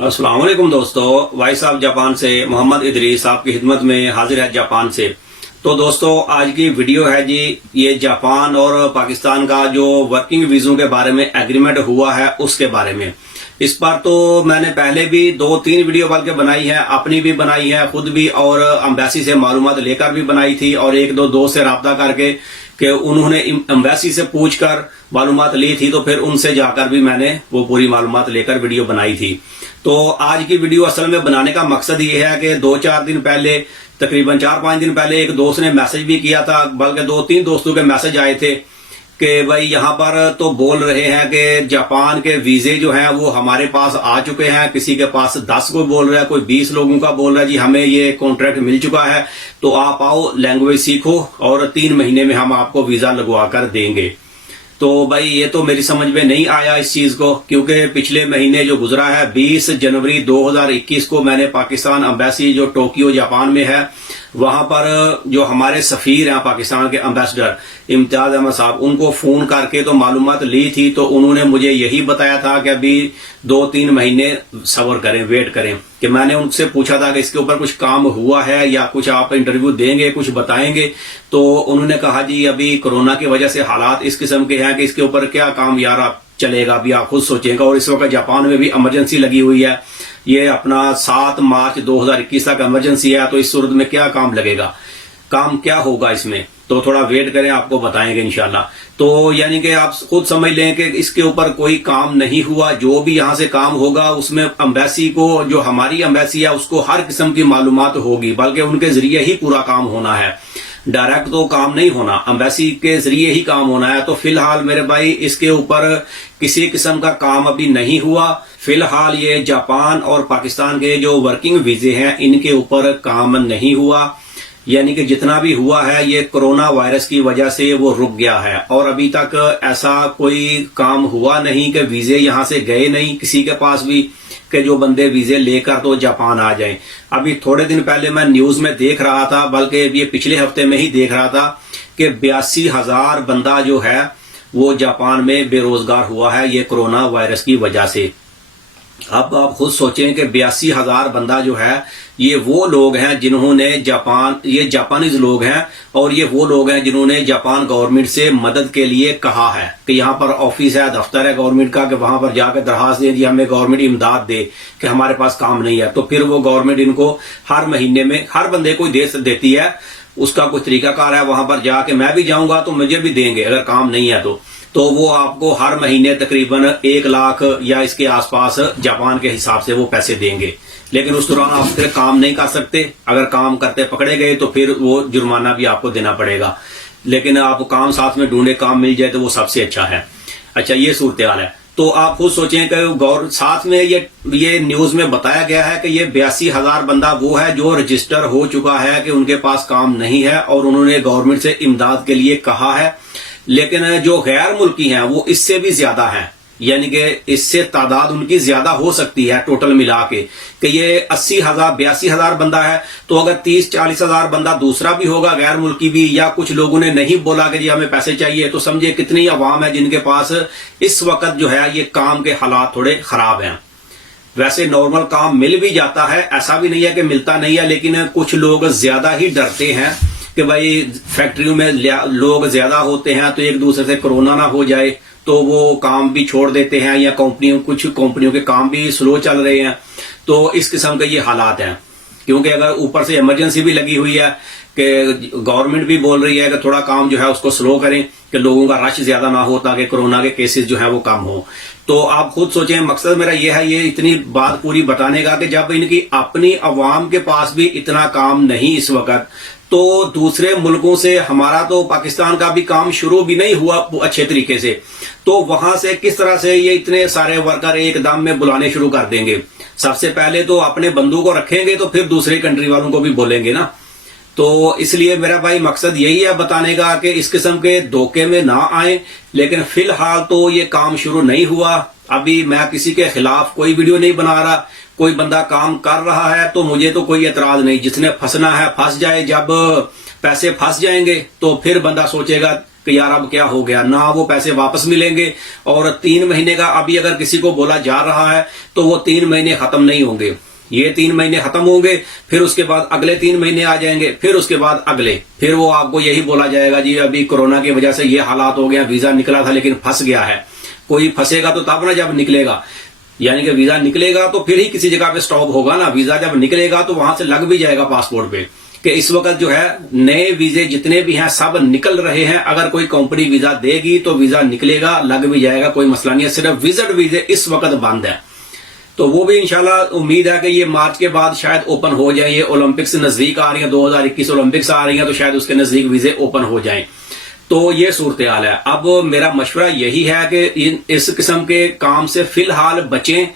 अस्सलाम वालेकुम दोस्तों, भाई साहब जापान से मोहम्मद इदरीस आपकी खिदमत में हाजिर है जापान से। तो दोस्तों आज की वीडियो है जी, ये जापान और पाकिस्तान का जो वर्किंग वीजों के बारे में एग्रीमेंट हुआ है उसके बारे में। इस बार तो मैंने पहले भी 2-3 वीडियो बल्कि बनाई है, अपनी भी बनाई है खुद भी, और अम्बेसी से मालूमात लेकर भी बनाई थी, और एक दो दोस्त से राब्ता करके कि उन्होंने एम्बेसी से पूछकर मालूमात ली थी, तो फिर उनसे जाकर भी मैंने वो पूरी मालूमात लेकर वीडियो बनाई थी। तो आज की वीडियो असल में बनाने का मकसद ये है कि 2-4 दिन पहले, तकरीबन 4-5 दिन पहले एक दोस्त ने मैसेज भी किया था, बल्कि 2-3 दोस्तों के मैसेज आए थे कि भाई यहाँ पर तो बोल रहे हैं कि जापान के वीजे जो हैं वो हमारे पास आ चुके हैं। किसी के पास 10 को बोल रहा है, कोई 20 लोगों का बोल रहा है जी हमें ये कॉन्ट्रैक्ट मिल चुका है, तो आप आओ, लैंग्वेज सीखो और 3 महीने में हम आपको वीजा लगवा कर देंगे। तो भाई ये तो मेरी समझ में नहीं आया इस चीज को, क्योंकि पिछले महीने जो गुजरा है 20 जनवरी 2021 को मैंने पाकिस्तान अम्बेसी जो टोक्यो जापान में है, वहां पर जो हमारे सफीर हैं पाकिस्तान के एम्बेसडर इम्तियाज अहमद साहब, उनको फोन करके तो मालूमात ली थी। तो उन्होंने मुझे यही बताया था कि अभी 2-3 महीने सब्र करें, वेट करें। कि मैंने उनसे पूछा था कि इसके ऊपर कुछ काम हुआ है या कुछ आप इंटरव्यू देंगे, कुछ बताएंगे। तो उन्होंने कहा जी अभी कोरोना की वजह से हालात इस किस्म के हैं कि इसके ऊपर क्या काम यार आप चलेगा, अभी आप खुद सोचेगा। और इस वक्त जापान में भी इमरजेंसी लगी हुई है, ये अपना 7 मार्च 2021 तक इमरजेंसी है, तो इस सूरत में क्या काम लगेगा, काम क्या होगा इसमें। तो थोड़ा वेट करें, आपको बताएंगे इंशाल्लाह। तो यानी कि आप खुद समझ लें कि इसके ऊपर कोई काम नहीं हुआ। जो भी यहां से काम होगा उसमें अम्बेसी को, जो हमारी अम्बेसी है उसको हर किस्म की मालूमात होगी, बल्कि उनके जरिए ही पूरा काम होना है। डायरेक्ट तो काम नहीं होना, अम्बेसी के जरिए ही काम होना है। तो फिलहाल मेरे भाई इसके ऊपर किसी किस्म का काम अभी नहीं हुआ। फिलहाल ये जापान और पाकिस्तान के जो वर्किंग वीजे हैं इनके ऊपर काम नहीं हुआ, यानी कि जितना भी हुआ है ये कोरोना वायरस की वजह से वो रुक गया है। और अभी तक ऐसा कोई काम हुआ नहीं कि वीजे यहां से गए नहीं किसी के पास भी, कि जो बंदे वीजे लेकर तो जापान आ जाएं। अभी थोड़े दिन पहले मैं न्यूज में देख रहा था, बल्कि ये पिछले हफ्ते में ही देख रहा था कि 82,000 बंदा जो है वो जापान में बेरोजगार हुआ है ये कोरोना वायरस की वजह से। अब आप खुद सोचें कि 82,000 बंदा जो है ये वो लोग हैं जिन्होंने ये जापानीज लोग हैं, और ये वो लोग हैं जिन्होंने जापान गवर्नमेंट से मदद के लिए कहा है कि यहाँ पर ऑफिस है, दफ्तर है गवर्नमेंट का, कि वहां पर जाकर दरखास्त दे दी हमें गवर्नमेंट इमदाद दे कि हमारे पास काम नहीं है। तो फिर वो गवर्नमेंट इनको हर महीने में हर बंदे को देती है, उसका कुछ तरीकाकार है। वहां पर जाके मैं भी जाऊंगा तो मुझे भी देंगे अगर काम नहीं है तो वो आपको हर महीने तकरीबन 1 लाख या इसके आसपास जापान के हिसाब से वो पैसे देंगे। लेकिन उस दौरान आप फिर काम नहीं कर सकते, अगर काम करते पकड़े गए तो फिर वो जुर्माना भी आपको देना पड़ेगा। लेकिन आप काम साथ में ढूंढे, काम मिल जाए तो वो सबसे अच्छा है। अच्छा, ये सूरत हाल है। तो आप खुद सोचें कि साथ में ये न्यूज में बताया गया है कि ये 82,000 बंदा वो है जो रजिस्टर हो चुका है कि उनके पास काम नहीं है और उन्होंने गवर्नमेंट से इमदाद के लिए कहा है। लेकिन जो गैर मुल्की हैं वो इससे भी ज्यादा हैं, यानी कि इससे तादाद उनकी ज्यादा हो सकती है टोटल मिला के, कि ये 82,000 बंदा है। तो अगर 30-40,000 बंदा दूसरा भी होगा गैर मुल्की भी, या कुछ लोगों ने नहीं बोला कि जी हमें पैसे चाहिए, तो समझे कितनी अवाम है जिनके पास इस वक्त जो है ये काम के हालात थोड़े खराब हैं। वैसे नॉर्मल काम मिल भी जाता है, ऐसा भी नहीं है कि मिलता नहीं है, लेकिन कुछ लोग ज्यादा ही डरते हैं कि भाई फैक्ट्रियों में लोग ज्यादा होते हैं तो एक दूसरे से कोरोना ना हो जाए, तो वो काम भी छोड़ देते हैं, या कुछ कंपनियों के काम भी स्लो चल रहे हैं। तो इस किस्म के ये हालात हैं, क्योंकि अगर ऊपर से इमरजेंसी भी लगी हुई है कि गवर्नमेंट भी बोल रही है कि थोड़ा काम जो है उसको स्लो करें कि लोगों का रश ज्यादा ना हो, ताकि कोरोना के केसेस जो है वो कम हो। तो आप खुद सोचें, मकसद मेरा ये है ये इतनी बात पूरी बताने का कि जब इनकी अपनी अवाम के पास भी इतना काम नहीं इस वक्त, तो दूसरे मुल्कों से, हमारा तो पाकिस्तान का भी काम शुरू भी नहीं हुआ अच्छे तरीके से, तो वहां से किस तरह से ये इतने सारे वर्कर एकदम में बुलाने शुरू कर देंगे। सबसे पहले तो अपने बंदू को रखेंगे तो फिर दूसरे कंट्री वालों को भी बोलेंगे ना। तो इसलिए मेरा भाई मकसद यही है बताने का कि इस किस्म के धोखे में ना आए। लेकिन फिलहाल तो ये काम शुरू नहीं हुआ। अभी मैं किसी के खिलाफ कोई वीडियो नहीं बना रहा, कोई बंदा काम कर रहा है तो मुझे तो कोई एतराज नहीं। जिसने फंसना है फंस जाए, जब पैसे फंस जाएंगे तो फिर बंदा सोचेगा कि यार अब क्या हो गया, ना वो पैसे वापस मिलेंगे। और 3 महीने का अभी अगर किसी को बोला जा रहा है तो वो 3 महीने खत्म नहीं होंगे। ये 3 महीने खत्म होंगे, फिर उसके बाद अगले 3 महीने आ जाएंगे, फिर उसके बाद अगले, फिर वो आपको यही बोला जाएगा जी अभी कोरोना की वजह से ये हालात हो गया, वीजा निकला था लेकिन फंस गया है। कोई फंसेगा तो तब ना जब निकलेगा, यानी कि वीजा निकलेगा तो फिर ही किसी जगह पे स्टॉप होगा ना। वीजा जब निकलेगा तो वहां से लग भी जाएगा पासपोर्ट पे। कि इस वक्त जो है नए वीजे जितने भी हैं सब निकल रहे हैं। अगर कोई कंपनी वीजा देगी तो वीजा निकलेगा, लग भी जाएगा, कोई मसला नहीं है। सिर्फ विजिट वीजे इस वक्त बंद है, तो वो भी इंशाल्लाह उम्मीद है कि ये मार्च के बाद शायद ओपन हो जाए। ये ओलंपिक्स नजदीक आ रही है, 2021 ओलंपिक्स आ रही है, तो शायद उसके नजदीक वीजे ओपन हो जाएं। तो ये सूरत हाल है। अब मेरा मशवरा यही है कि इस किस्म के काम से फिलहाल बचें,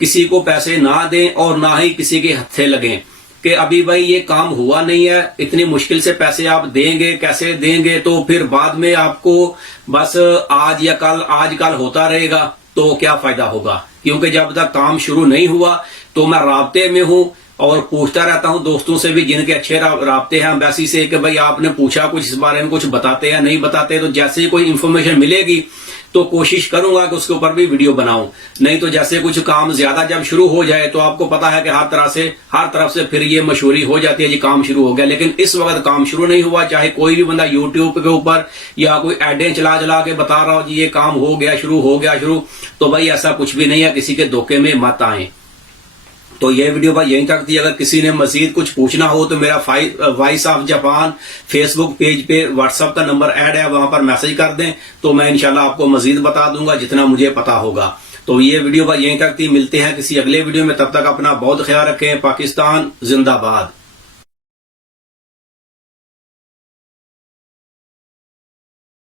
किसी को पैसे ना दें और ना ही किसी के हत्थे लगें कि अभी भाई ये काम हुआ नहीं है, इतनी मुश्किल से पैसे आप देंगे, कैसे देंगे, तो फिर बाद में आपको बस आज या कल, आज कल होता रहेगा तो क्या फायदा होगा। क्योंकि जब तक काम शुरू नहीं हुआ तो मैं राब्ते में हूं और पूछता रहता हूं दोस्तों से भी जिनके अच्छे राब्ते हैं एम्बेसी से कि भाई आपने पूछा कुछ इस बारे में, कुछ बताते हैं नहीं बताते। तो जैसे ही कोई इंफॉर्मेशन मिलेगी तो कोशिश करूंगा कि उसके ऊपर भी वीडियो बनाऊं। नहीं तो जैसे कुछ काम ज्यादा जब शुरू हो जाए तो आपको पता है कि हर तरफ से फिर ये मशहूरी हो जाती है जी काम शुरू हो गया। लेकिन इस वक्त काम शुरू नहीं हुआ, चाहे कोई भी बंदा यूट्यूब के ऊपर या कोई एडें चला चला के बता रहा हो जी ये काम हो गया शुरू, हो गया शुरू, तो भाई ऐसा कुछ भी नहीं है, किसी के धोखे में मत आए। तो ये वीडियो भाई यहीं तक थी। अगर किसी ने मजीद कुछ पूछना हो तो मेरा voice of Japan Facebook page पे व्हाट्सएप का नंबर ऐड है, वहां पर मैसेज कर दें तो मैं इंशाल्लाह आपको मजीद बता दूंगा जितना मुझे पता होगा। तो ये वीडियो भाई यहीं तक थी। मिलते हैं किसी अगले वीडियो में, तब तक अपना बहुत ख्याल रखें। पाकिस्तान जिंदाबाद।